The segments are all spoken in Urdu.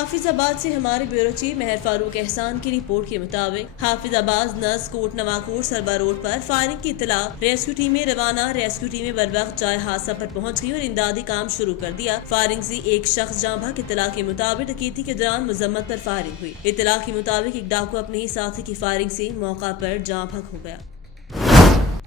حافظ آباد سے ہمارے بیورو چیف مہر فاروق احسان کی رپورٹ کے مطابق حافظ آباد نز کوٹ نواکوٹ سربا روڈ پر فائرنگ کی اطلاع ریسکیو ٹیمیں روانہ ریسکیو ٹیمیں بر وقت جائے حادثہ پر پہنچ گئی اور امدادی کام شروع کر دیا۔ فائرنگ سے ایک شخص جاں بحق۔ اطلاع کے مطابق ڈکیتی کے دوران مذمت پر فائرنگ ہوئی۔ اطلاع کے مطابق ایک ڈاکو اپنے ہی ساتھی کی فائرنگ سے موقع پر جاں بحق ہو گیا۔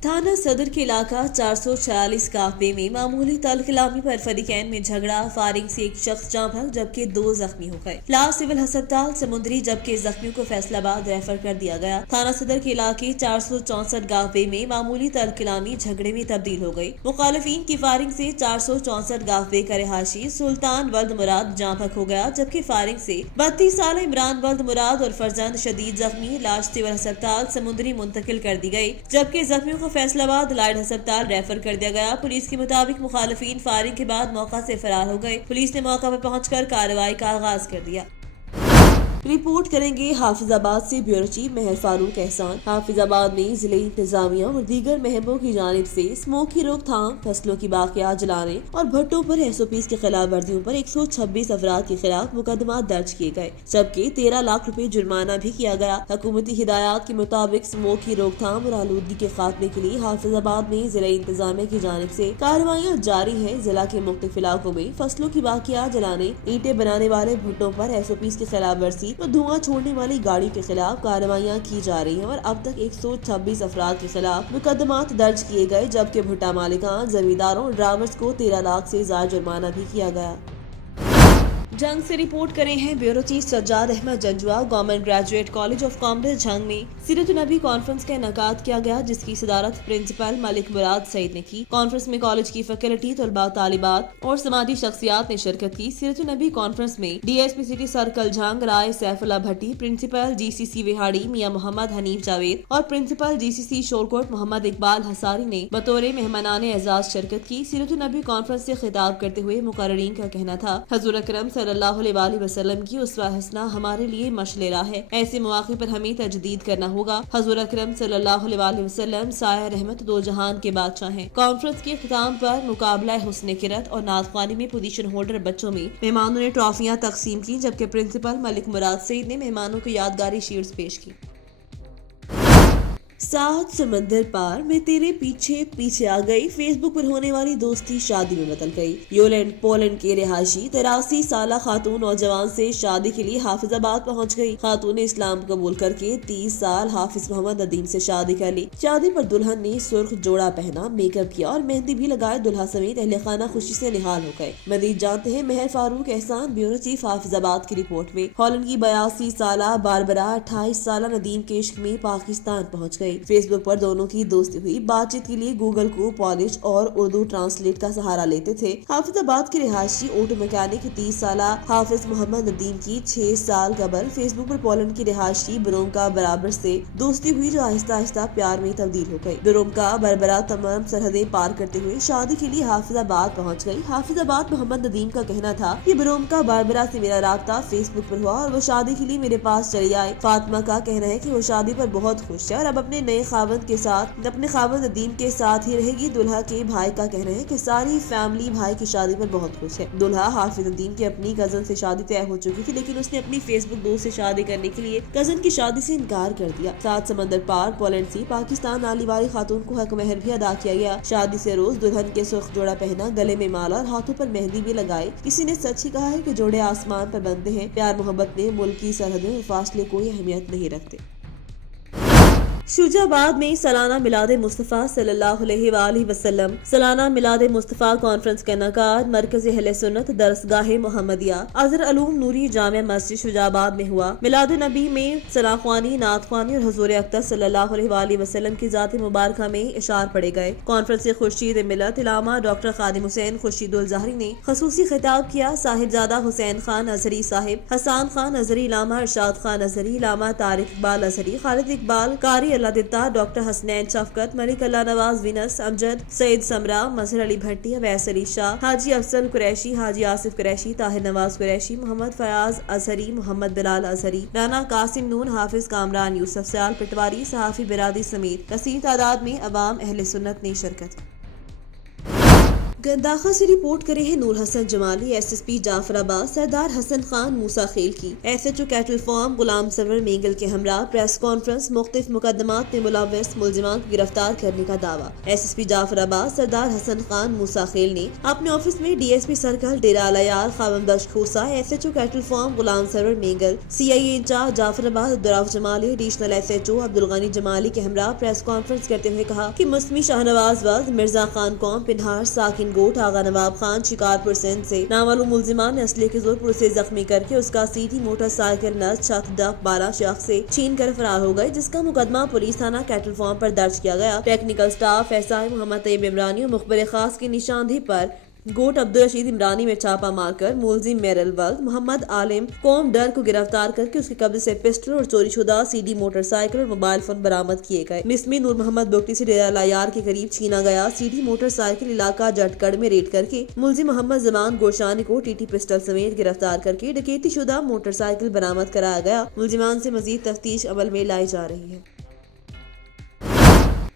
تھانہ صدر کے علاقہ 446 قافلے میں معمولی تل کلامی پر فریقین میں جھگڑا۔ فائرنگ سے ایک شخص جاں بحق جبکہ 2 زخمی ہو گئے۔ لاش سول ہسپتال سمندری جبکہ زخمیوں کو فیصل آباد ریفر کر دیا گیا۔ تھانہ صدر کے علاقے 464 قافلے میں معمولی تل کلامی جھگڑے میں تبدیل ہو گئی۔ مخالفین کی فائرنگ سے 464 قافلے کا رہائشی سلطان ولد مراد جاں بحق ہو گیا جبکہ فائرنگ سے 32 سالہ عمران ولد مراد اور فرزند شدید زخمی۔ لاش سول ہسپتال سمندری منتقل کر دی گئی جبکہ زخمیوں کو فیصل آباد لائٹ ہسپتال ریفر کر دیا گیا۔ پولیس کے مطابق مخالفین فائرنگ کے بعد موقع سے فرار ہو گئے۔ پولیس نے موقع پر پہنچ کر کارروائی کا آغاز کر دیا۔ رپورٹ کریں گے حافظ آباد سے بیورو چیف مہر فاروق احسان۔ حافظ آباد میں ضلعی انتظامیہ اور دیگر محکموں کی جانب سے اسموک کی روک تھام، فصلوں کی باقیات جلانے اور بھٹوں پر SOPs کی خلاف ورزیوں پر 126 افراد کے خلاف مقدمات درج کیے گئے جبکہ 13 لاکھ روپے جرمانہ بھی کیا گیا۔ حکومتی ہدایات کے مطابق اسموک کی روک تھام اور آلودگی کے خاتمے کے لیے حافظ آباد میں ضلعی انتظامیہ کی جانب سے کارروائیاں جاری ہیں۔ ضلع کے مختلف علاقوں میں فصلوں کی باقیات جلانے، اینٹیں بنانے والے بھٹوں پر SOPs کی خلاف ورزی اور دھواں چھوڑنے والی گاڑی کے خلاف کارروائیاں کی جا رہی ہیں اور اب تک 126 افراد کے خلاف مقدمات درج کیے گئے جبکہ بھٹا مالکان، زمینداروں اور ڈرائیورز کو 13 لاکھ سے زائد جرمانہ بھی کیا گیا۔ جنگ سے رپورٹ کرے ہیں bureau chief Sajjad Ahmed Janjua. Government graduate college of commerce Jhang میں سیرت النبی کانفرنس کا انعقاد کیا گیا جس کی صدارت پرنسپل ملک مراد سعید نے کی۔ کانفرنس میں کالج کی فیکلٹی، طلباء، طالبات اور سماجی شخصیات نے شرکت کی۔ سیرت النبی کانفرنس میں DSP سٹی سرکل جنگ رائے سیف اللہ بھٹی، پرنسپل GCC وہاڑی میاں محمد حنیف جاوید اور پرنسپل GCC شورکوٹ محمد اقبال حصاری نے بطور مہمانان اعزاز شرکت کی۔ سیرت النبی کانفرنس سے خطاب کرتے ہوئے مقررین کا کہنا تھا، حضور اکرم صلی اللہ علیہ وآلہ وسلم کی اسوہ حسنہ ہمارے لیے مشعل راہ ہے۔ ایسے مواقع پر ہمیں تجدید کرنا ہوگا۔ حضور اکرم صلی اللہ علیہ وآلہ وسلم سایہ رحمت دو جہان کے بادشاہ ہیں۔ کانفرنس کے اختتام پر مقابلہ حسن کرت اور نعت خوانی میں پوزیشن ہولڈر بچوں میں مہمانوں نے ٹرافیاں تقسیم کی جبکہ پرنسپل ملک مراد سعید نے مہمانوں کو یادگاری شیلڈز پیش کی۔ 7 سمندر پار میں تیرے پیچھے پیچھے آ گئی، فیس بک پر ہونے والی دوستی شادی میں بدل گئی۔ یولینڈ پولینڈ کے رہائشی 83 سالہ خاتون نوجوان سے شادی کے لیے حافظ آباد پہنچ گئی۔ خاتون نے اسلام قبول کر کے 30 سال حافظ محمد ندیم سے شادی کر لی۔ شادی پر دلہن نے سرخ جوڑا پہنا، میک اپ کیا اور مہندی بھی لگائے۔ دلہا سمیت اہل خانہ خوشی سے نہال ہو گئے۔ مزید جانتے ہیں مہر فاروق احسان بیورو چیف حافظ آباد کی رپورٹ میں۔ ہالینڈ کی 82 سالہ باربرا 28 سالہ ندیم کے عشق میں پاکستان پہنچ گئی۔ فیس بک پر دونوں کی دوستی ہوئی۔ بات چیت کے لیے گوگل کو پالش اور اردو ٹرانسلیٹ کا سہارا لیتے تھے۔ حافظ آباد کے رہائشی آٹو میکینک 30 سالہ حافظ محمد ندیم کی 6 سال قبل فیس بک پر پولینڈ کی رہائشی برومکا برابر سے دوستی ہوئی جو آہستہ آہستہ پیار میں تبدیل ہو گئی۔ برومکا بربرا تمام سرحدیں پار کرتے ہوئے شادی کے لیے حافظ آباد پہنچ گئی۔ حافظ آباد محمد ندیم کا کہنا تھا کہ برومکا بربرا سے میرا رابطہ فیس بک پر ہوا اور وہ شادی کے لیے میرے پاس چلی آئے۔ فاطمہ کا کہنا ہے کہ وہ شادی پر بہت خوش ہے اور اب اپنے نئے خاوند کے ساتھ اپنے خاوند ندیم کے ساتھ ہی رہے گی۔ دلہا کے بھائی کا کہنا ہے کہ ساری فیملی بھائی کی شادی پر بہت خوش ہے۔ دلہا حافظ ندیم کی اپنی کزن سے شادی طے ہو چکی تھی لیکن اس نے اپنی فیس بک دوست سے شادی کرنے کے لیے کزن کی شادی سے انکار کر دیا۔ 7 سمندر پار پولینڈ سے پاکستان آنے والی خاتون کو حق مہر بھی ادا کیا گیا۔ شادی سے روز دلہن کے سرخ جوڑا پہنا، گلے میں مالا اور ہاتھوں پر مہندی بھی لگائی۔ کسی نے سچ ہی کہا ہے کہ جوڑے آسمان پر بنتے ہیں۔ پیار محبت میں ملک کی سرحدیں اور فاصلے کوئی اہمیت نہیں رکھتے۔ شجاع آباد میں سالانہ میلاد مصطفیٰ صلی اللہ علیہ وآلہ وسلم سالانہ میلاد مصطفیٰ کانفرنس کا انعقاد مرکز اہل سنت درسگاہ محمدیہ اظہر علوم نوری جامع مسجد شجاع آباد میں ہوا۔ میلاد النبی میں ثنا خوانی، نعت خوانی اور حضور اقدس صلی اللہ علیہ وآلہ وسلم کی ذات مبارکہ میں اشعار پڑھے گئے۔ کانفرنس سے خورشید ملت علامہ ڈاکٹر خادم حسین خورشید الظاہری نے خصوصی خطاب کیا۔ صاحبزادہ حسین خان ازہری صاحب، حسان خان ازہری، علامہ ارشاد خان ازہری، علامہ طارق اقبال ازہری، خالد اقبال قاری اللہ دتا، ڈاکٹر حسنین شفقت، ملک اللہ نواز وینس، امجد سعید سمرا، مظہر علی بھٹی، اویس علی شاہ، حاجی افضل قریشی، حاجی آصف قریشی، طاہر نواز قریشی، محمد فیاض ازہری، محمد بلال ازہری، رانا قاسم نون، حافظ کامران یوسف سیال پٹواری، صحافی برادری سمیت کثیر تعداد میں عوام اہل سنت نے شرکت کی۔ گنداخہ سے رپورٹ کرے ہیں نور حسن جمالی۔ ایس ایس پی جعفر آباد سردار حسن خان موسیٰ خیل کی S H O cattle farm Ghulam Sarwar Mengal کے ہمراہ پریس کانفرنس مختلف مقدمات میں ملوث ملزمان کو گرفتار کرنے کا دعویٰ۔ ایس ایس پی جعفر آباد سردار حسن خان موسیٰ خیل نے اپنے آفس میں D S P circle Dera Allahyar خاوندش Khosa, S H O cattle farm Ghulam Sarwar Mengal, C I A in charge Jafarabad Abdul Rauf Jamali, additional S H O Abdul Ghani Jamali کے ہمراہ پریس کانفرنس کرتے ہوئے کہا کہ مسمی شاہنواز وقت، مرزا خان قوم، پنہار، ساکن گوٹ، آغا نواب خان، شکارپور سندھ سے نامعلوم ملزمان نے اسلحے کے زور پر اسے زخمی کر کے اس کا سیدھی موٹر سائیکل، نس، چھت، ڈپ 12 شخص سے چھین کر فرار ہو گئے، جس کا مقدمہ پولیس تھانہ کیٹل فارم پر درج کیا گیا۔ ٹیکنیکل سٹاف ایس آئی محمد طیب عمرانی اور مخبر خاص کی نشاندہی پر گوٹ عبدالرشید عمرانی میں چھاپہ مار کر ملزم میرل ولد محمد عالم قوم ڈر کو گرفتار کر کے اس کے قبضے سے پسٹل اور چوری شدہ سی ڈی موٹر سائیکل اور موبائل فون برآمد کیے گئے۔ مسمی نور محمد بگٹی سے ڈیرہ الیار کے قریب چھینا گیا سی ڈی موٹر سائیکل علاقہ جٹکڑ میں ریڈ کر کے ملزم محمد زمان گوشانی کو ٹی ٹی پسٹل سمیت گرفتار کر کے ڈکیتی شدہ موٹر سائیکل برآمد کرایا گیا۔ ملزمان سے مزید تفتیش عمل میں لائی جا رہی ہے۔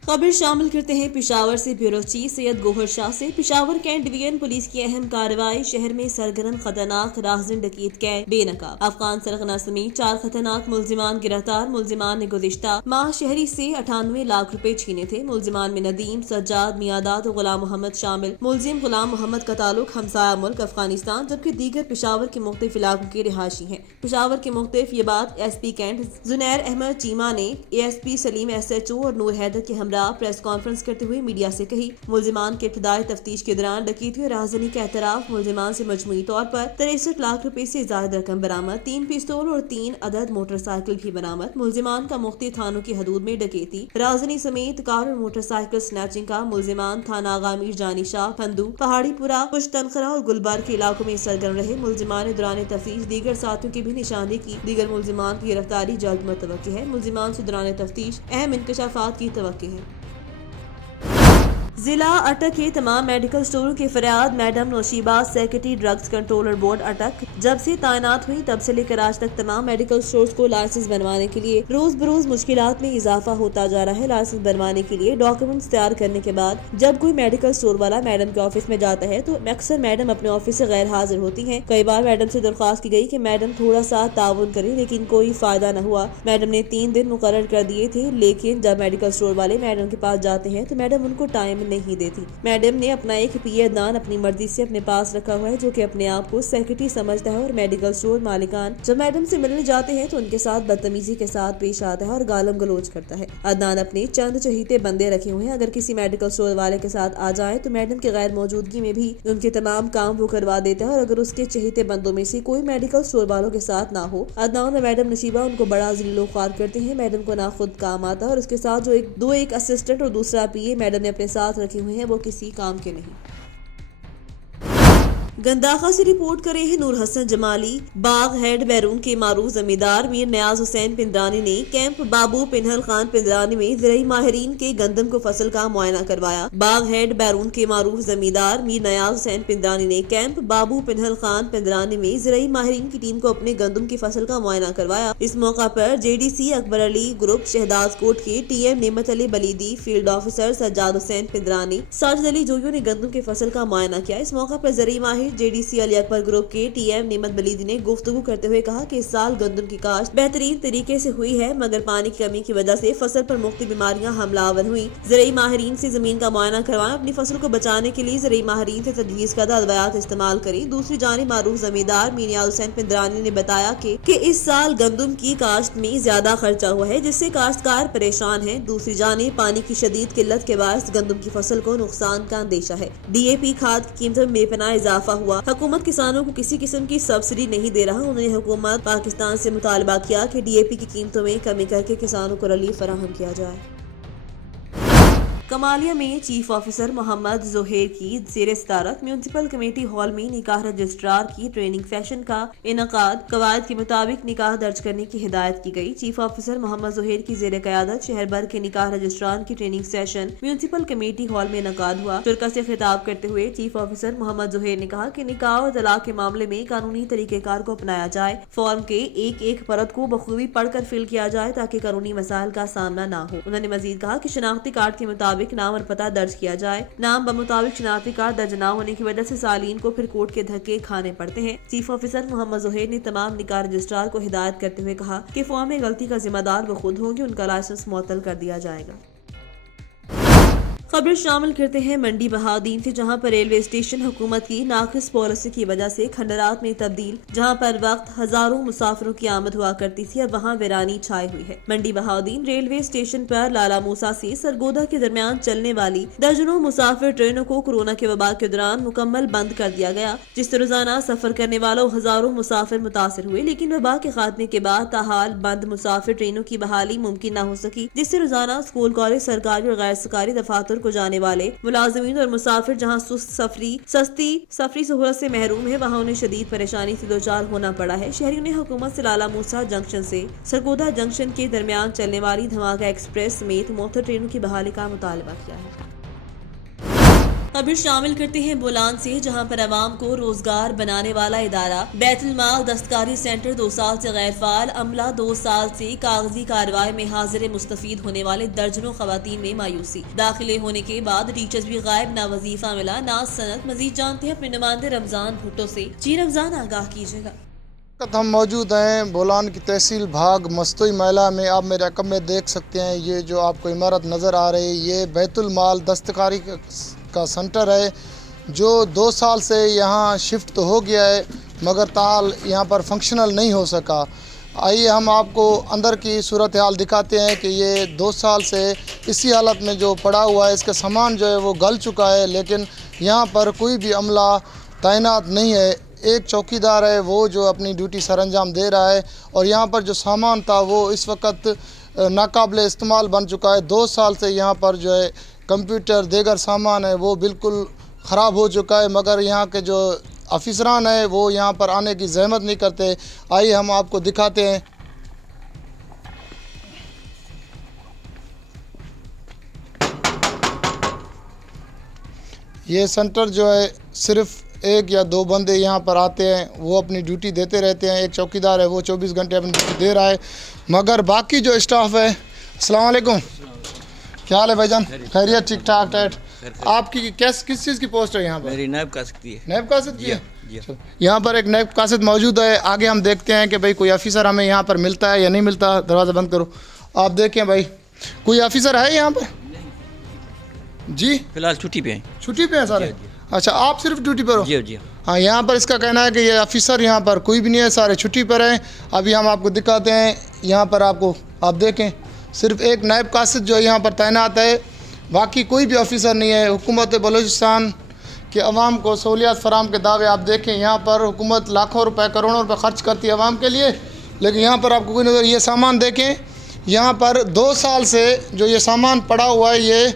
خبر شامل کرتے ہیں پشاور سے بیورو چیف سید گوہر شاہ سے۔ پشاور کینٹ ڈویژن پولیس کی اہم کارروائی، شہر میں سرگرم خطرناک راہزن ڈکیت کیمپ بے نقاب، افغان سرغنہ سمیت 4 خطرناک ملزمان گرفتار۔ ملزمان نے گزشتہ ماہ شہری سے 98 لاکھ روپے چھینے تھے۔ ملزمان میں ندیم، سجاد، میاداد اور غلام محمد شامل۔ ملزم غلام محمد کا تعلق ہمسایہ ملک افغانستان جبکہ دیگر پشاور کے مختلف علاقوں کے رہائشی ہیں۔ پشاور کے مختلف یہ بات S P cantt Zunair Ahmad Cheema نے A S P Saleem S H O اور نور حیدر کے ہمراہ پریس کانفرنس کرتے ہوئے میڈیا سے کہی۔ ملزمان کے ابتدائی تفتیش کے دوران ڈکیتی اور راہزنی کے اعتراف، ملزمان سے مجموعی طور پر 63 لاکھ روپے سے زائد رقم برآمد، 3 پستول اور 3 عدد موٹر سائیکل بھی برآمد۔ ملزمان کا مختلف تھانوں کی حدود میں ڈکیتی، راہزنی سمیت کار اور موٹر سائیکل سنیچنگ کا ملزمان تھانہ آغا امیر جانی شاہ، پھندو، پہاڑی پورہ، پشتنخرا اور گلبرگ کے علاقوں میں سرگرم رہے۔ ملزمان نے دوران تفتیش دیگر ساتھیوں کی بھی نشاندہی کی۔ دیگر ملزمان کی گرفتاری جلد متوقع ہے۔ ملزمان سے دوران تفتیش اہم انکشافات کی توقع ہے۔ ضلع اٹک کے تمام میڈیکل سٹوروں کی فریاد، madam Noshaba secretary drugs controller board Attock جب سے تعینات ہوئی تب سے لے کر آج تک تمام میڈیکل سٹورز کو لائسنس بنوانے کے لیے روز بروز مشکلات میں اضافہ ہوتا جا رہا ہے۔ لائسنس بنوانے کے لیے ڈاکیومنٹس تیار کرنے کے بعد جب کوئی میڈیکل سٹور والا میڈم کے آفس میں جاتا ہے تو اکثر میڈم اپنے آفس سے غیر حاضر ہوتی ہیں۔ کئی بار میڈم سے درخواست کی گئی کہ میڈم تھوڑا سا تعاون کریں لیکن کوئی فائدہ نہ ہوا۔ میڈم نے 3 دن مقرر کر دیے تھے لیکن جب میڈیکل سٹور والے میڈم کے پاس جاتے ہیں تو میڈم ان کو ٹائم نہیں دیتی۔ میڈم نے اپنا ایک پی اے دان اپنی مرضی سے اپنے پاس رکھا ہوا ہے جو کہ اپنے آپ کو سیکرٹری سمجھتا ہے اور میڈیکل سٹور مالکان جب میڈم سے ملنے جاتے ہیں تو ان کے ساتھ بدتمیزی کے ساتھ پیش آتا ہے اور گالم گلوچ کرتا ہے۔ عدنان اپنے چند چہیتے بندے رکھے ہوئے ہیں، اگر کسی میڈیکل سٹور والے کے ساتھ آ جائے تو میڈم کے غیر موجودگی میں بھی ان کے تمام کام وہ کروا دیتا ہے اور اگر اس کے چہیتے بندوں میں سے کوئی میڈیکل سٹور والوں کے ساتھ نہ ہو، عدنان اور میڈم نشیبہ ان کو بڑا ذلیل و خوار کرتے ہیں۔ میڈم کو نہ خود کام آتا ہے اور اس کے ساتھ جو ایک اسسٹنٹ اور دوسرا پی اے میڈم نے اپنے ساتھ رکھے ہوئے ہیں وہ کسی کام کے نہیں۔ گنداخہ سے رپورٹ کرے ہیں نور حسن جمالی۔ باغ ہیڈ بیرون کے معروف زمیندار میر نیاز حسین پندرانی نے کیمپ بابو پنہل خان پندرانی میں زرعی ماہرین کے گندم کو فصل کا معائنہ کروایا۔ باغ ہیڈ بیرون کے معروف زمیندار میر نیاز حسین پندرانی نے کیمپ بابو پنہل خان پندرانی میں زرعی ماہرین کی ٹیم کو اپنے گندم کی فصل کا معائنہ کروایا۔ اس موقع پر جے ڈی سی اکبر علی گروپ شہداد کوٹ کے ٹی ایم نعمت علی بلیدی، فیلڈ آفیسر سجاد حسین پندرانی، ساجد علی جویو نے گندم کی فصل کا معائنہ کیا۔ اس موقع پر زرعی ماہر جے ڈی سی علی اکبر گروپ کے ٹی ایم نعمت بلیدی نے گفتگو کرتے ہوئے کہا کہ اس سال گندم کی کاشت بہترین طریقے سے ہوئی ہے مگر پانی کی کمی کی وجہ سے فصل پر مختلف بیماریاں حملہ آور ہوئی۔ زرعی ماہرین سے زمین کا معائنہ کروائیں، اپنی فصل کو بچانے کے لیے زرعی ماہرین سے تجویز کردہ ادویات استعمال کریں۔ دوسری جانب معروف زمیندار میر نیاز حسین پندرانی نے بتایا کہ اس سال گندم کی کاشت میں زیادہ خرچہ ہوا ہے جس سے کاشتکار پریشان ہیں۔ دوسری جانب پانی کی شدید قلت کے باعث گندم کی فصل کو نقصان کا اندیشہ ہے۔ ڈی اے پی کھاد کی قیمتوں میں بے پناہ اضافہ ہوا۔ حکومت کسانوں کو کسی قسم کی سبسڈی نہیں دے رہا۔ انہوں نے حکومت پاکستان سے مطالبہ کیا کہ ڈی اے پی کی قیمتوں میں کمی کر کے کسانوں کو ریلیف فراہم کیا جائے۔ کمالیہ میں چیف آفیسر محمد زہیر کی زیر صدارت میونسپل کمیٹی ہال میں نکاح رجسٹرار کی ٹریننگ سیشن کا انعقاد۔ قواعد کے مطابق نکاح درج کرنے کی ہدایت کی گئی۔ چیف آفیسر محمد زہیر کی زیر قیادت شہر بھر کے نکاح رجسٹرار کی training session municipal committee hall میں انعقاد ہوا۔ شرکا سے خطاب کرتے ہوئے چیف آفیسر محمد زہیر نے کہا کہ نکاح اور طلاق کے معاملے میں قانونی طریقہ کار کو اپنایا جائے، فارم کے ایک پرت کو بخوبی پڑھ کر فل کیا جائے تاکہ قانونی مسائل کا سامنا نہ ہو۔ انہوں نے مزید کہا کہ شناختی کارڈ کے مطابق مطابق نام اور پتہ درج کیا جائے. نام بمطابق شناختی کارڈ درج نہ ہونے کی وجہ سے سالین کو پھر کورٹ کے دھکے کھانے پڑتے ہیں. چیف آفیسر محمد زہیر نے تمام نکاح رجسٹرار کو ہدایت کرتے ہوئے کہا کہ فارم میں غلطی کا ذمہ دار وہ خود ہوں گے، ان کا لائسنس معطل کر دیا جائے گا. خبر شامل کرتے ہیں منڈی بہادین سے، جہاں پر ریلوے اسٹیشن حکومت کی ناقص پالیسی کی وجہ سے کھنڈرات میں تبدیل، جہاں پر وقت ہزاروں مسافروں کی آمد ہوا کرتی تھی، اب وہاں ویرانی چھائی ہوئی ہے. منڈی بہادین ریلوے اسٹیشن پر لالا موسا سے سرگودا کے درمیان چلنے والی درجنوں مسافر ٹرینوں کو کورونا کے وبا کے دوران مکمل بند کر دیا گیا، جس سے روزانہ سفر کرنے والوں ہزاروں مسافر متاثر ہوئے. لیکن وبا کے خاتمے کے بعد تاحال بند مسافر ٹرینوں کی بحالی ممکن نہ ہو سکی، جس سے روزانہ اسکول، کالج، سرکاری اور غیر سرکاری دفاتر کو جانے والے ملازمین اور مسافر جہاں سستی سفری سہولت سے محروم ہے، وہاں انہیں شدید پریشانی سے دوچار ہونا پڑا ہے. شہریوں نے حکومت سے لالا موسا جنکشن سے سرگودا جنکشن کے درمیان چلنے والی دھماکہ ایکسپریس سمیت معطل ٹرینوں کی بحالی کا مطالبہ کیا ہے. خبر شامل کرتے ہیں بولان سے، جہاں پر عوام کو روزگار بنانے والا ادارہ بیت المال دستکاری سینٹر 2 سال سے غیر فعال، عملہ 2 سال سے کاغذی کارروائی میں حاضر مستفید ہونے والے درجنوں خواتین میں مایوسی، داخلے ہونے کے بعد ٹیچرز بھی غائب، نہ وظیفہ ملا نہ سند. مزید جانتے ہیں اپنے نمائندے رمضان بھٹو سے. جی رمضان، آگاہ کیجیے گا. ہم موجود ہیں بولان کی تحصیل بھاگ مستوی محلہ میں. آپ میرے رقم میں دیکھ سکتے ہیں، یہ جو آپ کو عمارت نظر آ رہی ہے یہ بیت المال دستکاری کا سنٹر ہے، جو 2 سال سے یہاں شفٹ تو ہو گیا ہے مگر تاحال یہاں پر فنکشنل نہیں ہو سکا. آئیے ہم آپ کو اندر کی صورتحال دکھاتے ہیں کہ یہ 2 سال سے اسی حالت میں جو پڑا ہوا ہے، اس کا سامان جو ہے وہ گل چکا ہے، لیکن یہاں پر کوئی بھی عملہ تعینات نہیں ہے. ایک چوکیدار ہے وہ جو اپنی ڈیوٹی سر انجام دے رہا ہے، اور یہاں پر جو سامان تھا وہ اس وقت ناقابل استعمال بن چکا ہے. 2 سال سے یہاں پر جو ہے کمپیوٹر دیگر سامان ہے وہ بالکل خراب ہو چکا ہے، مگر یہاں کے جو افسران ہیں وہ یہاں پر آنے کی زحمت نہیں کرتے. آئیے ہم آپ کو دکھاتے ہیں. یہ سنٹر جو ہے صرف 1 یا 2 بندے یہاں پر آتے ہیں، وہ اپنی ڈیوٹی دیتے رہتے ہیں. ایک چوکیدار ہے وہ 24 گھنٹے اپنی ڈیوٹی دے رہا ہے، مگر باقی جو اسٹاف ہے. السلام علیکم، کیا حال ہے بھائی جان؟ خیریت؟ ٹھیک ٹھاک ٹائٹ. آپ کی کس چیز کی پوسٹ ہے یہاں پر؟ میری نائب قاصد کی ہے. نائب قاصد کی ہے. یہاں پر ایک نائب قاصد موجود ہے. آگے ہم دیکھتے ہیں کہ بھائی کوئی آفیسر ہمیں یہاں پر ملتا ہے یا نہیں ملتا. دروازہ بند کرو. آپ دیکھیں بھائی کوئی آفیسر ہے یہاں پر؟ جی فی الحال چھٹی پہ ہیں. چھٹی پہ ہیں سارے؟ اچھا، آپ صرف ڈیوٹی پر ہو؟ جی ہاں. یہاں پر اس کا کہنا ہے کہ یہ آفیسر یہاں پر کوئی بھی نہیں ہے، سارے چھٹی پر ہیں. ابھی ہم آپ کو دکھاتے ہیں. یہاں پر آپ دیکھیں صرف ایک نائب قاصد جو یہاں پر تعینات ہے، باقی کوئی بھی آفیسر نہیں ہے. حکومت بلوچستان کے عوام کو سہولیات فراہم کے دعوے آپ دیکھیں. یہاں پر حکومت لاکھوں روپے، کروڑوں روپے خرچ کرتی ہے عوام کے لیے، لیکن یہاں پر آپ کو کوئی نظر. یہ سامان دیکھیں، یہاں پر 2 سال سے جو یہ سامان پڑا ہوا ہے یہ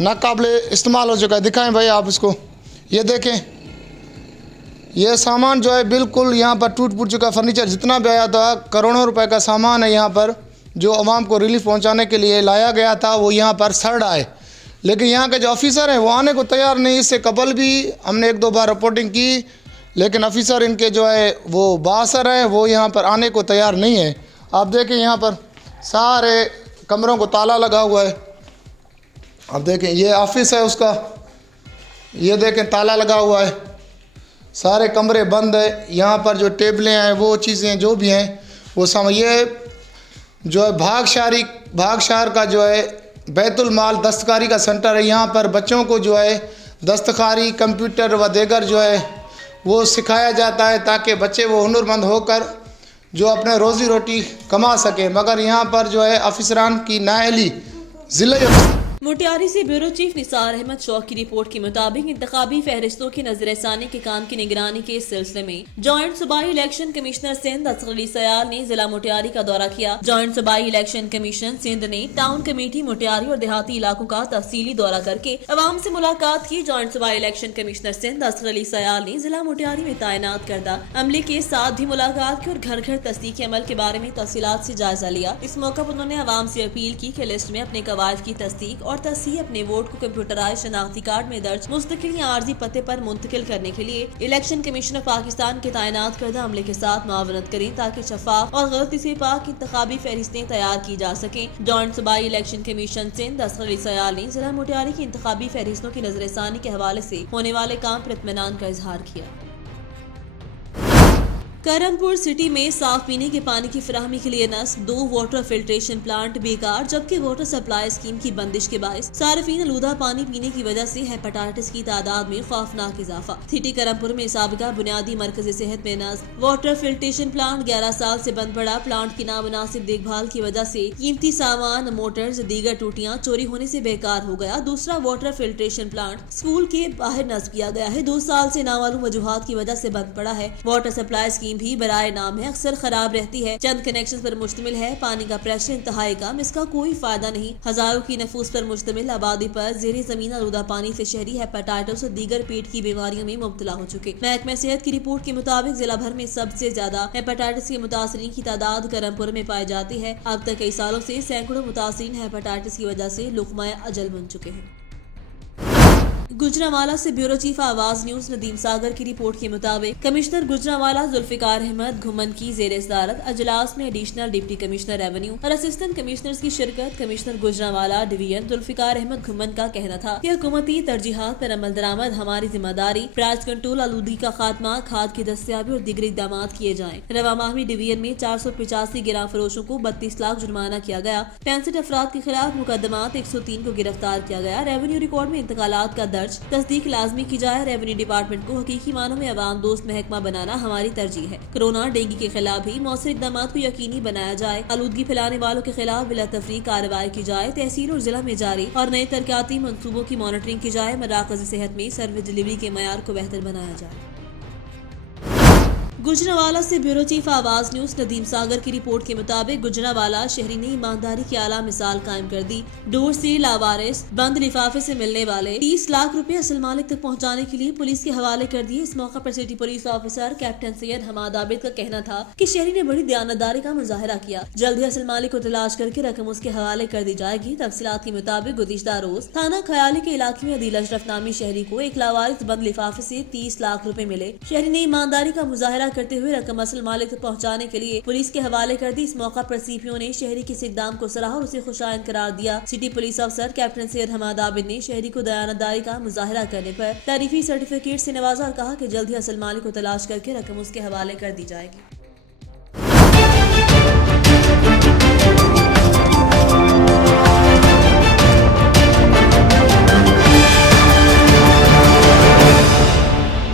ناقابل استعمال ہو چکا ہے. دکھائیں بھائی آپ اس کو. یہ دیکھیں، یہ سامان جو ہے بالکل یہاں پر ٹوٹ پھوٹ چکا. فرنیچر جتنا بھی آیا تھا، کروڑوں روپے کا سامان ہے یہاں پر، جو عوام کو ریلیف پہنچانے کے لیے لایا گیا تھا، وہ یہاں پر سڑ رہا ہے. لیکن یہاں کے جو آفیسر ہیں وہ آنے کو تیار نہیں. اس سے قبل بھی ہم نے 1-2 بار رپورٹنگ کی، لیکن آفیسر ان کے جو ہے وہ بااثر ہیں، وہ یہاں پر آنے کو تیار نہیں ہے. آپ دیکھیں یہاں پر سارے کمروں کو تالا لگا ہوا ہے. آپ دیکھیں یہ آفس ہے اس کا، یہ دیکھیں تالا لگا ہوا ہے، سارے کمرے بند ہے. یہاں پر جو ٹیبلیں ہیں، وہ چیزیں جو بھی ہیں وہ یہ جو ہے بھاگ شہر کا جو ہے بیت المال دستکاری کا سنٹر ہے. یہاں پر بچوں کو جو ہے دستکاری، کمپیوٹر و دیگر جو ہے وہ سکھایا جاتا ہے، تاکہ بچے وہ ہنرمند ہو کر جو اپنے روزی روٹی کما سکے. مگر یہاں پر جو ہے افسران کی نااہلی. ضلع موٹیاری سے بیورو چیف نثار احمد شوق کی رپورٹ کے مطابق انتخابی فہرستوں کی نظر ثانی کے کام کی نگرانی کے سلسلے میں جوائنٹ صوبائی الیکشن کمشنر سندھ اصغر علی سیال نے ضلع موٹیاری کا دورہ کیا. جوائنٹ صوبائی الیکشن کمیشن سندھ نے ٹاؤن کمیٹی موٹیاری اور دیہاتی علاقوں کا تفصیلی دورہ کر کے عوام سے ملاقات کی. جوائنٹ صوبائی الیکشن کمشنر سندھ اصغر علی سیال نے ضلع موٹیاری میں تعینات کردہ عملے کے ساتھ بھی ملاقات کی اور گھر گھر تصدیقی عمل کے بارے میں تفصیلات سے جائزہ لیا. اس موقع پر انہوں نے عوام سے اپیل کی کہ لسٹ میں اپنے قواعد کی تصدیق اور تصحیح اپنے ووٹ کو کمپیوٹرائز شناختی کارڈ میں درج مستقل یا عارضی پتے پر منتقل کرنے کے لیے الیکشن کمیشن آف پاکستان کے تعینات کردہ عملے کے ساتھ معاونت کریں تاکہ شفاف اور غلطی سے پاک انتخابی فہرستیں تیار کی جا سکیں۔ جوائنٹ صوبائی الیکشن کمیشن سندھ اسغر علی سیال نے ضلع موٹیاری کی انتخابی فہرستوں کی نظر ثانی کے حوالے سے ہونے والے کام پر اطمینان کا اظہار کیا۔ کرم پور سٹی میں صاف پینے کے پانی کی فراہمی کے لیے نصب 2 واٹر فلٹریشن پلانٹ بیکار، جبکہ واٹر سپلائی اسکیم کی بندش کے باعث صارفین آلودہ پانی پینے کی وجہ سے ہیپاٹائٹس کی تعداد میں خوفناک اضافہ۔ سٹی کرم پور میں سابقہ بنیادی مرکز صحت میں نصب واٹر فلٹریشن پلانٹ 11 سال سے بند پڑا۔ پلانٹ کی نامناسب دیکھ بھال کی وجہ سے قیمتی سامان، موٹرز، دیگر ٹوٹیاں چوری ہونے سے بیکار ہو گیا۔ دوسرا واٹر فلٹریشن پلانٹ اسکول کے باہر نصب کیا گیا ہے، 2 سال سے نامعلوم وجوہات کی وجہ سے بند پڑا ہے۔ واٹر سپلائی اسکیم بھی برائے نام ہے، اکثر خراب رہتی ہے، چند کنیکشن پر مشتمل ہے، پانی کا پریشر انتہائی کم، اس کا کوئی فائدہ نہیں۔ ہزاروں کی نفوس پر مشتمل آبادی پر زیر زمین آلودہ پانی سے شہری ہیپاٹائٹس اور دیگر پیٹ کی بیماریوں میں مبتلا ہو چکے۔ محکمہ صحت کی رپورٹ کے مطابق ضلع بھر میں سب سے زیادہ ہیپاٹائٹس کے متاثرین کی تعداد کرم پور میں پائی جاتی ہے۔ اب تک کئی سالوں سے سینکڑوں متاثرین ہیپاٹائٹس کی وجہ سے لقمہ اجل بن چکے ہیں۔ گجرانوالہ سے بیورو چیف آواز نیوز ندیم ساگر کی رپورٹ کے مطابق کمشنر گجرانوالہ ذوالفقار احمد گھمن کی زیر صدارت اجلاس میں ایڈیشنل ڈپٹی کمشنر ریونیو اور اسسٹنٹ کمشنرز کی شرکت۔ کمشنر گجرانوالہ ڈویژن ذوالفقار احمد گھمن کا کہنا تھا کہ حکومتی ترجیحات پر عمل درآمد ہماری ذمہ داری، پرائز کنٹرول، آلودگی کا خاتمہ، کھاد کی دستیابی اور دیگر اقدامات کیے جائیں۔ رواں ماہ میں ڈویژن میں 485 گراں فروشوں کو 32 لاکھ جرمانہ کیا گیا، 65 افراد کے خلاف مقدمات، 103 کو گرفتار کیا گیا۔ ریونیو ریکارڈ میں انتقالات کا درج تصدیق لازمی کی جائے۔ ریونیو ڈپارٹمنٹ کو حقیقی معنوں میں عوام دوست محکمہ بنانا ہماری ترجیح ہے۔ کورونا ڈینگی کے خلاف بھی مؤثر اقدامات کو یقینی بنایا جائے، آلودگی پھیلانے والوں کے خلاف بلا تفریق کارروائی کی جائے، تحصیل اور ضلع میں جاری اور نئے ترقیاتی منصوبوں کی مانیٹرنگ کی جائے، مراکز صحت میں سروس ڈلیوری کے معیار کو بہتر بنایا جائے۔ گجرانوالہ سے بیورو چیف آواز نیوز ندیم ساگر کی رپورٹ کے مطابق گجرانوالہ شہری نے ایمانداری کی اعلیٰ مثال قائم کر دی۔ ڈور سے لاوارث بند لفافے سے ملنے والے 30 لاکھ روپے اصل مالک تک پہنچانے کے لیے پولیس کے حوالے کر دیے۔ اس موقع پر سٹی پولیس آفیسر کیپٹن سید حماد عابد کا کہنا تھا کہ شہری نے بڑی دیانتداری کا مظاہرہ کیا، جلد ہی اصل مالک کو تلاش کر کے رقم اس کے حوالے کر دی جائے گی۔ تفصیلات کے مطابق گزشتہ روز تھانہ خیالی کے علاقے میں عدیل اشرف نامی شہری کو ایک لاوارث بند لفافے سے 30 لاکھ روپے ملے۔ شہری نے ایمانداری کا مظاہرہ کرتے ہوئے رقم اصل مالک تک پہنچانے کے لیے پولیس کے حوالے کر دی۔ اس موقع پر سی پی او نے شہری کے اس اقدام کو سراہا اور اسے خوشائند قرار دیا۔ سٹی پولیس افسر کیپٹن سید حماد عابد نے شہری کو دیانتداری کا مظاہرہ کرنے پر تعریفی سرٹیفکیٹ سے نوازا اور کہا کہ جلد ہی اصل مالک کو تلاش کر کے رقم اس کے حوالے کر دی جائے گی۔